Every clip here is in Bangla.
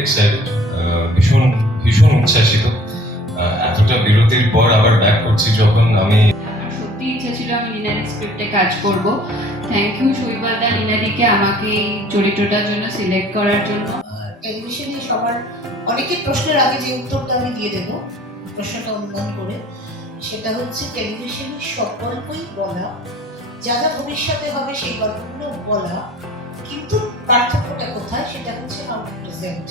এক্সাইটেড ভীষণ ভীষণ উচ্ছ্বাসিত। এতটা বিরতির পর আবার ব্যাক করছি যখন আমি সত্যি ইচ্ছা ছিল আমি লিনারি স্ক্রিপ্টে কাজ করব। থ্যাংক ইউ শৈবালদা লিনাদিকে আমাকে এই চরিত্রটার জন্য সিলেক্ট করার জন্য। টেলিভিশনে সবার অনেকের প্রশ্নের আগে যে উত্তরটা আমি দিয়ে দেবো প্রশ্নটা অনুমান করে সেটা হচ্ছে টেলিভিশনে সব গল্পই বলা যা যা ভবিষ্যতে হবে সেই গল্পগুলো বলা কিন্তু পার্থক্যটা কোথায় সেটা হচ্ছে হাউ প্রেজেন্ট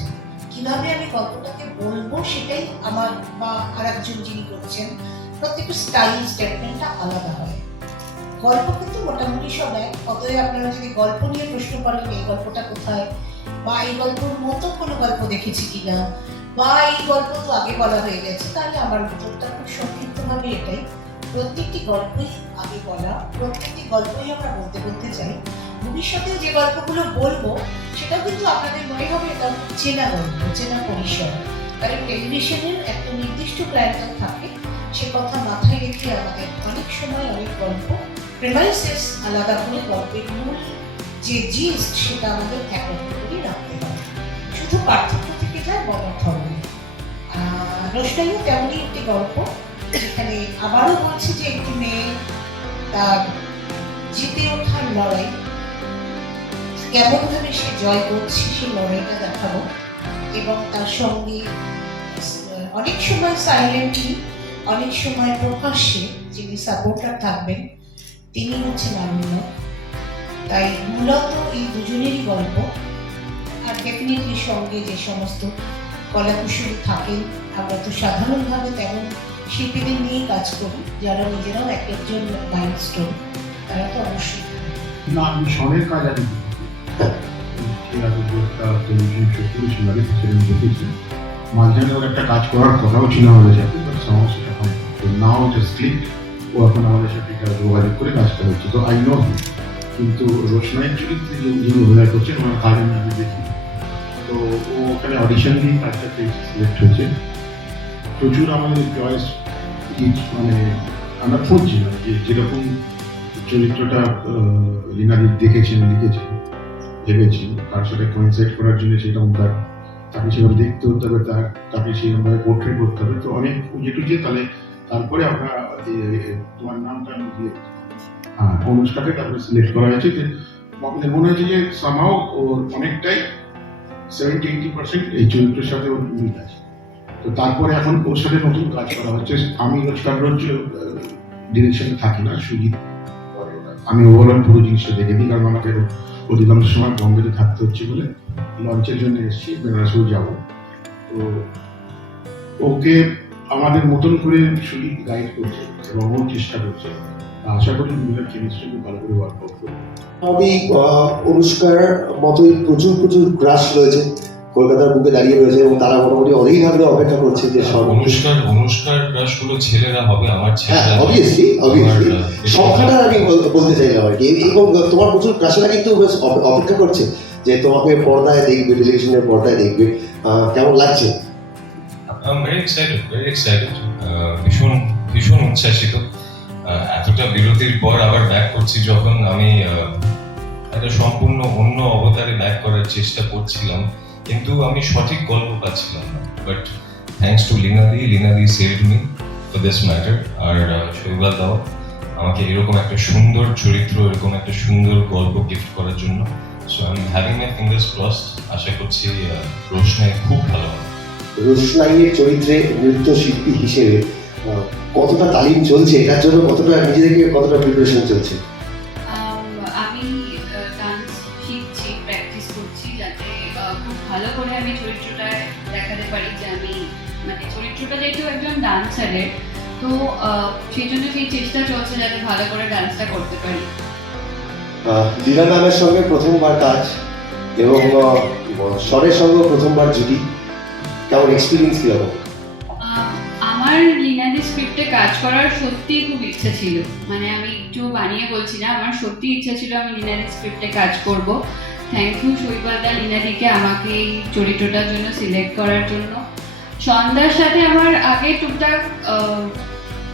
কীভাবে আমি গল্পটাকে বলব সেটাই আমার বা আর একজন যিনি করছেন, প্রত্যেকটা স্টাইল স্টেটমেন্টটা আলাদা হয়। গল্প কিন্তু মোটামুটি সব এক। অতএব আপনারা যদি গল্প নিয়ে প্রশ্ন করেন, এই গল্পটা কোথায়? বা এই গল্পের মতো কোনো গল্প দেখেছি কিনা? বা এই গল্প তো আগে বলা হয়ে গেছে, তাহলে আমার উত্তরটা খুব সংক্ষিপ্তভাবে এটাই। প্রত্যেকটি গল্পই আগে বলা, প্রত্যেকটি গল্পই আমরা বলতে বলতে চাই। ভবিষ্যতে যে গল্পগুলো বলব, সেটাও কিন্তু আপনাদের মনে হবে এটা চেনা গল্প, চেনা পরিসর। কারণ টেলিভিশনের একটা নির্দিষ্ট ক্লায়েন্টাল থাকে, সে কথা মাথায় রেখে আমাদের অনেক সময় অনেক গল্প প্রেমাইসেস আলাদা করে গল্পের মূল যে জিস্ট সেটা আমাদের একত্র করে রাখতে হবে শুধু পার্থক্য থেকে যায় বলার ধরনে রোশনাইও তেমনই একটি গল্প এখানে আবারও বলছি যে একটি মেয়ে তার জিতে ওঠার লড়াই কেমনভাবে সে জয় করছে সেই লড়াইটা দেখাবো। এবং তার সঙ্গে অনেক সময় সাইলেন্টলি অনেক সময় প্রকাশ্যে যিনি সাপোর্টার থাকবেন, তিনি হচ্ছেন আমিনা তাই মূলত এই দুজনেরই গল্প। আর ডেফিনেটলি সঙ্গে যে সমস্ত কলাকুশলী থাকেন, আমরা তো সাধারণভাবে তেমন শিল্পীদের নিয়েই কাজ করি, যারা নিজেরাও এক একজন মাইলস্টোন তারা তো অবশ্যই না, আমি সনের কাজ আমি আগে দেখেছি মাঝখানে ওর একটা কাজ করার কথাও ছিল আমাদের সাথে বাট তো নাও জাস্ট ক্লিক ও এখন আমাদের সাথে যোগাযোগ করে কাজটা হচ্ছে। তো আই নো কিন্তু চরিত্রে যিনি অভিনয় করছেন, ওনার আমি দেখি। তো ও ওখানে অডিশন দিয়ে কাজটা সিলেক্ট হয়েছে। প্রচুর আমাদের চয়েস মানে আমরা খুঁজছিলাম যে যেরকম চরিত্রটা লিনাদি দেখেছেন, লিখেছেন। ভেবেছেন তার সাথে কনসেপ্ট করার জন্য সেরকম তার তাকে সেরকম দেখতে হতে হবে তার তাকে সেরকমভাবে পোর্ট্রেট করতে হবে। তো অনেক খুঁজে টুজে তাহলে তারপরে আমরা তোমার নামটা আমি দিয়ে হ্যাঁ। অনুষ্কাকে তারপরে সিলেক্ট করা হয়েছে যে আমাদের মনে হয়েছে যে সামাও ওর অনেকটাই সেভেন্টি এইটি পার্সেন্ট এই চরিত্রের সাথে ওর মিল আছে। তো তারপরে এখন ওর সাথে নতুন কাজ করা হচ্ছে। আমি রোজকার রোজ ডিরেকশনে থাকি না সুজিত আমি ওভারঅল পুরো জিনিসটা দেখে দিই কারণ আমাকে অধিকাংশ সময় বম্বেতে থাকতে হচ্ছে বলে লঞ্চের জন্য এসেছি বেনারসেও যাব। তো ওকে আমাদের মতন করে সুজিত গাইড করছে এবং ওর চেষ্টা করছে। আশা করি দুজনের কেমিস্ট্রি খুব ভালো করে ওয়ার্ক আউট করবে। আমি আহ, অনুষ্কার মতোই প্রচুর প্রচুর ক্রাশ রয়েছে কলকাতার বুকে দাঁড়িয়ে রয়েছে এবং তারা মোটামুটি অধীর ভাবে অপেক্ষা করছে যে সব অনুষ্কার অনুষ্কার ক্রাশগুলো ছেলেরা হবে আমার হ্যাঁ ছেলেরা অবভিয়াসলি অবভিয়াসলি সংখ্যাটা আমি বল- বলতে চাইলাম আর কি। এবং তোমার প্রচুর ক্রাশেরা কিন্তু অপেক্ষা করছে যে তোমাকে পর্দায় দেখবে টেলিভিশনের পর্দায় দেখবে। কেমন লাগছে? ভীষণ ভীষণ উচ্ছ্বাসিত। এতটা বিরতির পর আবার ব্যাক করছি যখন আমি একটা সম্পূর্ণ অন্য অবতারে ব্যাক করার চেষ্টা করছিলাম। কিন্তু আমি সঠিক গল্প পাচ্ছিলাম না। বাট থ্যাংকস টু লিনাদি লিনাদি save me for this matter আর শৈবাল দাও আমাকে এরকম একটা সুন্দর চরিত্র এরকম একটা সুন্দর গল্প গিফট করার জন্য। সো আমি হ্যাভিং মাই ফিঙ্গার্স ক্রসড আশা করছি রোশনাই খুব ভালো হবে। রোশনাইয়ের চরিত্রে নৃত্যশিল্পী হিসেবে কতটা তালিম চলছে? এটার জন্য কতটা নিজেদেরকে কতটা প্রিপারেশন চলছে? আমি ডান্স শিখছি প্র্যাকটিস করছি যাতে খুব ভালো করে আমি চরিত্রটা দেখাতে পারি যে আমি মানে চরিত্রটা যেহেতু একজন ডান্সারের তো সেই জন্য সেই চেষ্টা চলছে যাতে ভালো করে ডান্সটা করতে পারি। লীলা নামের সঙ্গে প্রথমবার কাজ এবং স্বরের সঙ্গে প্রথমবার জুটি। কেমন এক্সপিরিয়েন্স কীরকম আমার লিনাদি স্ক্রিপ্টে কাজ করার সত্যি খুব ইচ্ছা ছিল। মানে আমি একটু বানিয়ে বলছি না আমার সত্যি ইচ্ছা ছিল আমি লিনাদি স্ক্রিপ্টে কাজ করব। থ্যাংক ইউ শৈবালদা লিনাদিকে আমাকে এই চরিত্রটার জন্য সিলেক্ট করার জন্য। সন্ধ্যার সাথে আমার আগে টুকটাক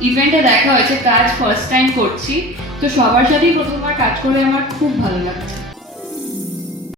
ইভেন্টে দেখা হয়েছে, কাজ ফার্স্ট টাইম করছি। তো সবার সাথেই প্রথমবার কাজ করে আমার খুব ভালো লাগছে।